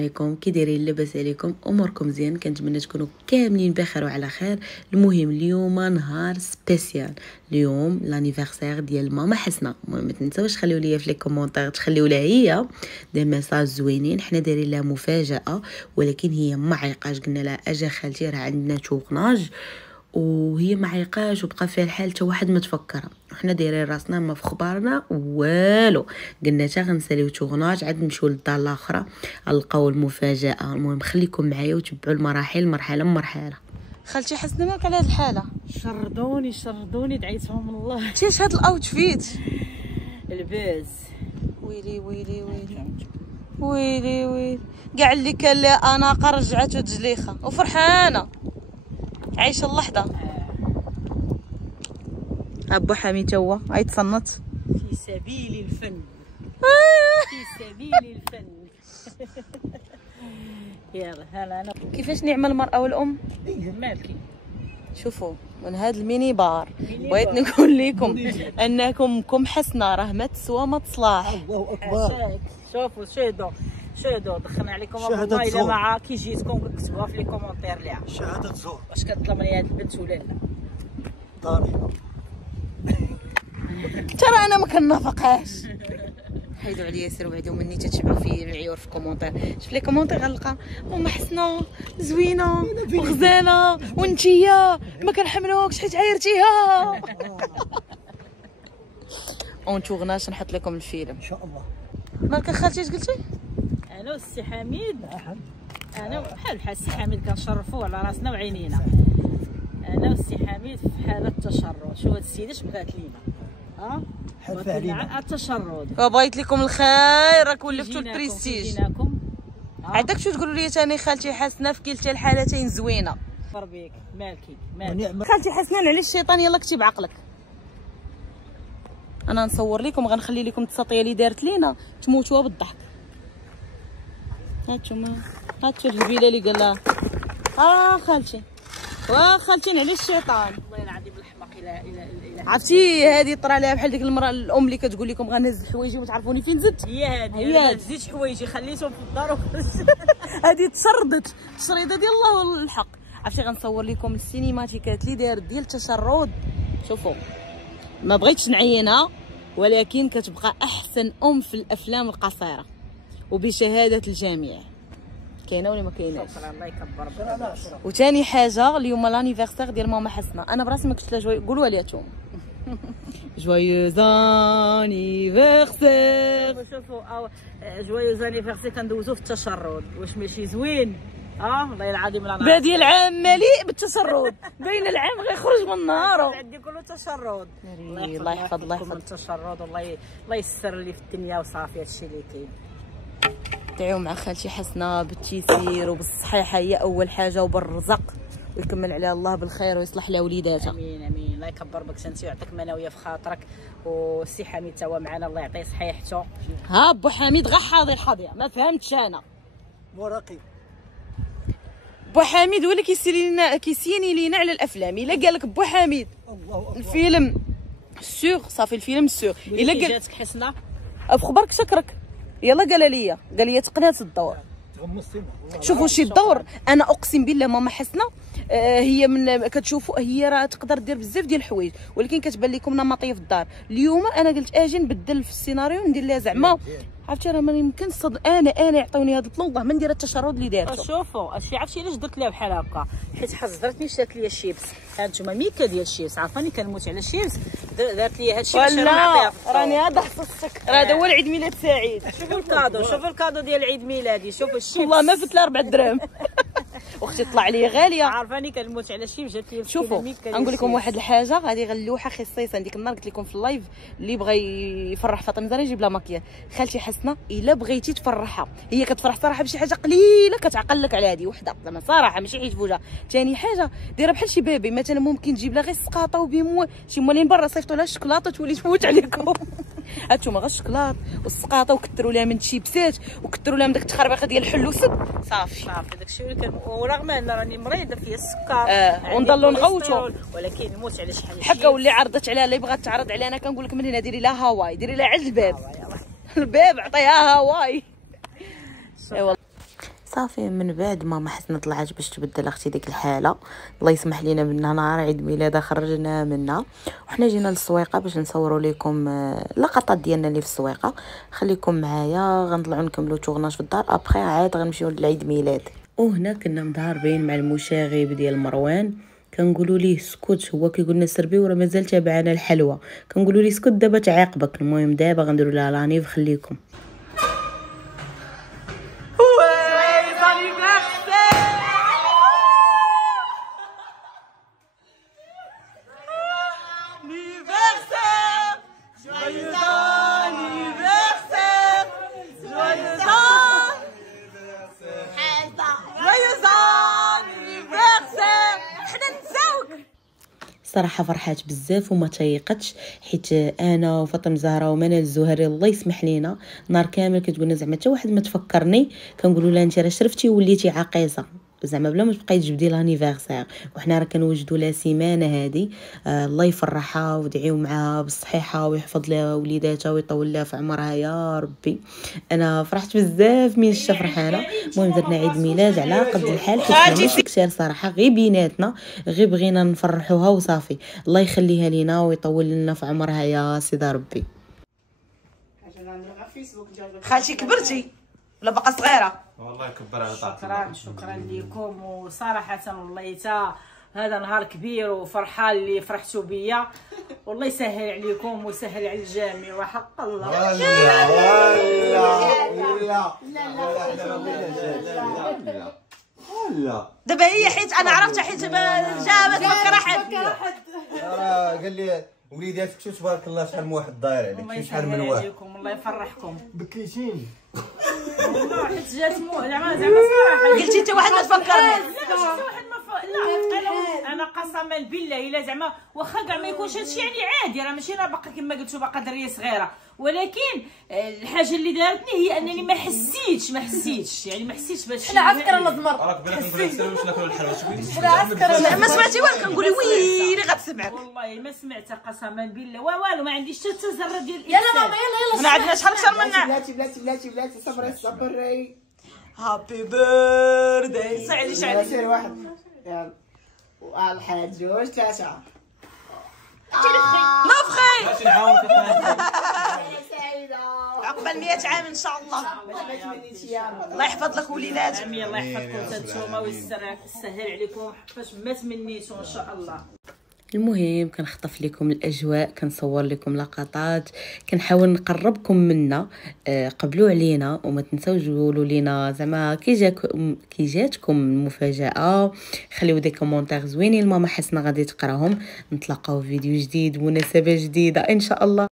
عليكم، كي دايرين؟ لاباس عليكم؟ اموركم مزيان؟ كنتمنى تكونوا كاملين بخير وعلى خير. المهم اليوم نهار سبيسيال، اليوم لانيفرسير ديال ماما حسنه. ما تنساوش خليو ليا في لي كومونتير تخليو لها هي دي ميساج زوينين. حنا دايرين لها مفاجاه ولكن هي ما عيقاش. قلنا لها اجا خالتي راه عندنا توغناج وهي ما عيقاش وبقى فيها الحال حتى واحد ما تفكر. حنا دايرين راسنا ما في خبارنا والو. قلنا تا غنساليو توغناج عاد نمشيو للدار الاخرى نلقاو المفاجاه. المهم خليكم معايا وتبعوا المراحل مرحله بمرحله. خالتي حسنا مالك على هاد الحاله؟ شردوني دعيتهم الله. تيش هاد الاوتفيت الباز ويلي ويلي ويلي ويلي ويلي كاع اللي كان لها اناقه رجعته تجليخه وفرحانه عايشه اللحظه. ابو حميد هو غيتصنت في سبيل الفن. في سبيل الفن. يلا هلا انا كيفاش نعمل المراه والام؟ مالكي شوفوا من هذا الميني بار بغيت نقول لكم انكم حسنه راه ما تسوى ما تصلاح. الله اكبر. شوفوا شهدوا دخلنا عليكم والله الا مع كي جيتكم كتبوها في لي كومونتير ليها شهادة زور. واش كتظلمني هاد البنت ولا لا؟ ضريبة. ترى انا ما كنافقهاش. حيدوا عليا سيروا بعدو مني تتبعوا في العيور في كومونتير. شوف لي كومونتير غنلقى ماما حسنه زوينه وغزاله وانتيا ما كنحملوكش حيت عايرتيها. اون توغناش نحط لكم الفيلم ان شاء الله. مالك خالتي اش قلتي؟ انا والسي حميد انا بحال السي حميد كنشرفوه على راسنا وعينينا. انا والسي حميد في حاله تشرد. شوف هاد السيده اش بغات لينا حلفة علينا التشرد. بغيت لكم الخير راك ولفتوا البريستيج. جيناكم عندك شو تقولوا لي ثاني؟ خالتي حسنه في كلتا الحالتين زوينه. بيك مالكي خالتي حسنه على الشيطان يلا كتب عقلك. انا نصور لكم غنخلي لكم التسطيه اللي دارت لينا تموتوها بالضحك. هانتوما هاتوا الهبيله اللي قال لها خالتي خالتي على الشيطان. والله العظيم الحماق الى عرفتي هذه طرا لها بحال ديك المراه الام اللي كتقول لكم غنهز حوايجي وما تعرفوني فين زدت. هي هذه ما زيدش حوايجي خليتهم في الدار هذه تشردت الشريطه ديال الله والحق. عرفتي غنصور لكم السينماتيكات اللي دارت ديال التشرد. شوفوا ما بغيتش نعينها ولكن كتبقى احسن ام في الافلام القصيره وبشهاده الجميع. كاينه ولا ما كايناش؟ شكرا الله يكبر. وثاني حاجه اليوم لانيفرسير ديال ماما حسنه. انا براسي ما كنتش لا جوي قولوا لي نتوما جويوز انيفرسير. شوفوا جويوز انيفرسير كندوزو في التشرد. واش ماشي زوين؟ والله العظيم لا بادي العام مليء بالتشرد. باين العام غيخرج من نهارو. عندي كله تشرد. الله يحفظ الله يحفظ التشرد. الله يسر لي في الدنيا وصافي هادشي اللي كاين. دعيو مع خالتي حسنه بالتيسير وبالصحيحه هي اول حاجه وبالرزق ويكمل عليها الله بالخير ويصلح لها وليداتها. امين امين. الله يكبر بك انت ويعطيك مناويه في خاطرك. والسي حميد تا هو معنا الله يعطيه صحيحته. ها بو حميد غا حاضر حاضر ما فهمتش انا. مراقب بو حميد هو اللي كيسيني لينا على الافلام. الا قال لك بو حميد الفيلم سيغ صافي الفيلم سيغ. الا جاتك حسنه بخبرك شكرك يلا قال لي تقنات الدور. شوفوا شي الدور انا اقسم بالله ماما حسنه هي من كتشوفوا هي راه تقدر دير بزاف ديال الحوايج ولكن كتبان لكم نمطيه في الدار. اليوم انا قلت اجي نبدل في السيناريو ندير لها زعما عرفتي راه ما يمكنش انا يعطوني هذا البلون والله ما ندير التشرد اللي دارته. شوفوا هادشي عرفتي علاش درت ليها بحال هكا؟ حيت حزرتني شات ليا الشيبس. هانتوما ميكا ديال الشيبس عرفاني كنموت على الشيبس دارت ليا هادشي باش نعطيها. راني هذا حصصك راه هذا هو العيد ميلاد سعيد. شوفوا الكادو ديال عيد ميلادي. شوفوا الشيبس والله ما فت لا 4 دراهم. اختي طلع لي غاليه عرفاني كنموت على الشيبس جات لي. شوفوا غنقول لكم واحد الحاجه هذه غنلوحه خصيصا. ديك النهار قلت لكم في اللايف اللي بغى يفرح فاطمه زهرا يجيب لها ماكياج. خالتي حسنه الا بغيتي تفرحها هي كتفرح صراحه بشي حاجه قليله كتعقل لك على هذه وحده زعما صراحه ماشي حيت فوجها. ثاني حاجه ديرها بحال شي بيبي مثلا ممكن تجيب لها غير السقاطه وبيمو شي موالين برا صيفطوا لها الشكلاطه تولي تفوت عليكم. هانتوما غير الشكلاط والسقاطه وكثروا لها من الشيبسات وكثروا لها من داك التخربيقه ديال الحل وسد صافي داكشي اللي ورغم ان راني مريضه فيها السكر ونضلوا نغوتوا ولكن نموت على شحال حكا واللي عرضت عليها اللي بغات تعرض علينا كنقول لك من هنا ديري لها هواي ديري لها عند الباب. الباب عطيها هواي. اي والله صافي من بعد ماما حسنة طلعت باش تبدل اختي ديك الحاله، الله يسمح لينا منها نهار عيد ميلادها خرجنا منها، وحنا جينا للسويقه باش نصوروا لكم لقطات ديالنا اللي في السويقه. خليكم معايا غنطلعوا نكملوا تورناج في الدار، ابخي عاد غنمشيو للعيد ميلاد. وهنا كنا مضاربين مع المشاغب ديال مروان، كنقولوا ليه اسكت، هو كيقول لنا سربي وراه مازال تابعنا الحلوى، كنقولوا ليه اسكت دابا تعاقبك. المهم دابا غنديروا لها لانيف، خليكم. صراحه فرحات بزاف وما تيقتش، حيت انا وفاطمه زهره ومنال الزهري الله يسمح لينا نهار كامل كتقولنا زعما حتى واحد ما تفكرني، كنقولوا لها انت راه شرفتي وليتي عقيصه زعما بلا ما تبقاي تجبدي لانيفرسير. وحنا راه كنوجدوا لها سيمانه هذه، الله يفرحها ودعيو معاها بالصحيحه ويحفظ لها وليداتها ويطول لها في عمرها يا ربي. انا فرحت بزاف من الشا فرحانه. المهم درنا عيد ميلاد على قد الحال، حيت ماشي كثير صراحه، غير بيناتنا، غير بغينا نفرحوها وصافي. الله يخليها لينا ويطول لنا في عمرها يا سيدي ربي. خالتي كبرتي ولا باقا صغيره؟ والله كبر على طاعتك. شكرا لكم، وصراحه والله تا هذا نهار كبير وفرحه اللي فرحتوا بيا، والله يسهل عليكم ويسهل على الجميع وحق الله. لا دابا هي حيت انا عرفتها حيت جابت فكر حد قال لي وليداتك شوف تبارك الله شحال من واحد داير عليك، شحال من واحد. الله يفرحكم. بكيتيني والله حيت جات زعما صراحه قلتي انت واحد ما تفكرني. لا انا قسما بالله الا زعما واخا كاع ما يكونش هادشي يعني عادي، راه ماشي راه باقا كما قلتو باقا دريه صغيره، ولكن الحاجه اللي دارتني هي انني ما حسيتش يعني ما حسيتش بهادشي. حنا عسكر الله ضمر راك بالك نقول لك باش ناكلوا الحلوى ما سمعتي والو كنقولي ويلي غتسمعك. والله ما سمعتها قسما بالله والو، ما عنديش حتى ذره ديال يلا ماما يلا ما عندنا شحال اكثر منا. بلاتي صبري هابي بيرثداي. سعدي سير واحد يلا والحاج جوج ثلاثة نفخي ماشي نعاون في سعيدة عقبال 100 عام ان شاء الله. الله يحفظ لك وليداتك. الله يحفظكم نتوما ويسهل عليكم فاش ما تمنيتو ان شاء الله. المهم كنخطف لكم الاجواء، كنصور لكم لقطات، كنحاول نقربكم منا. قبلوا علينا وما تنساوش تقولوا لينا زعما كي جاتكم المفاجاه. خليو دي كومونتير زوينين ماما حسنه غادي تقراهم. نتلاقاو في فيديو جديد، مناسبه جديده ان شاء الله.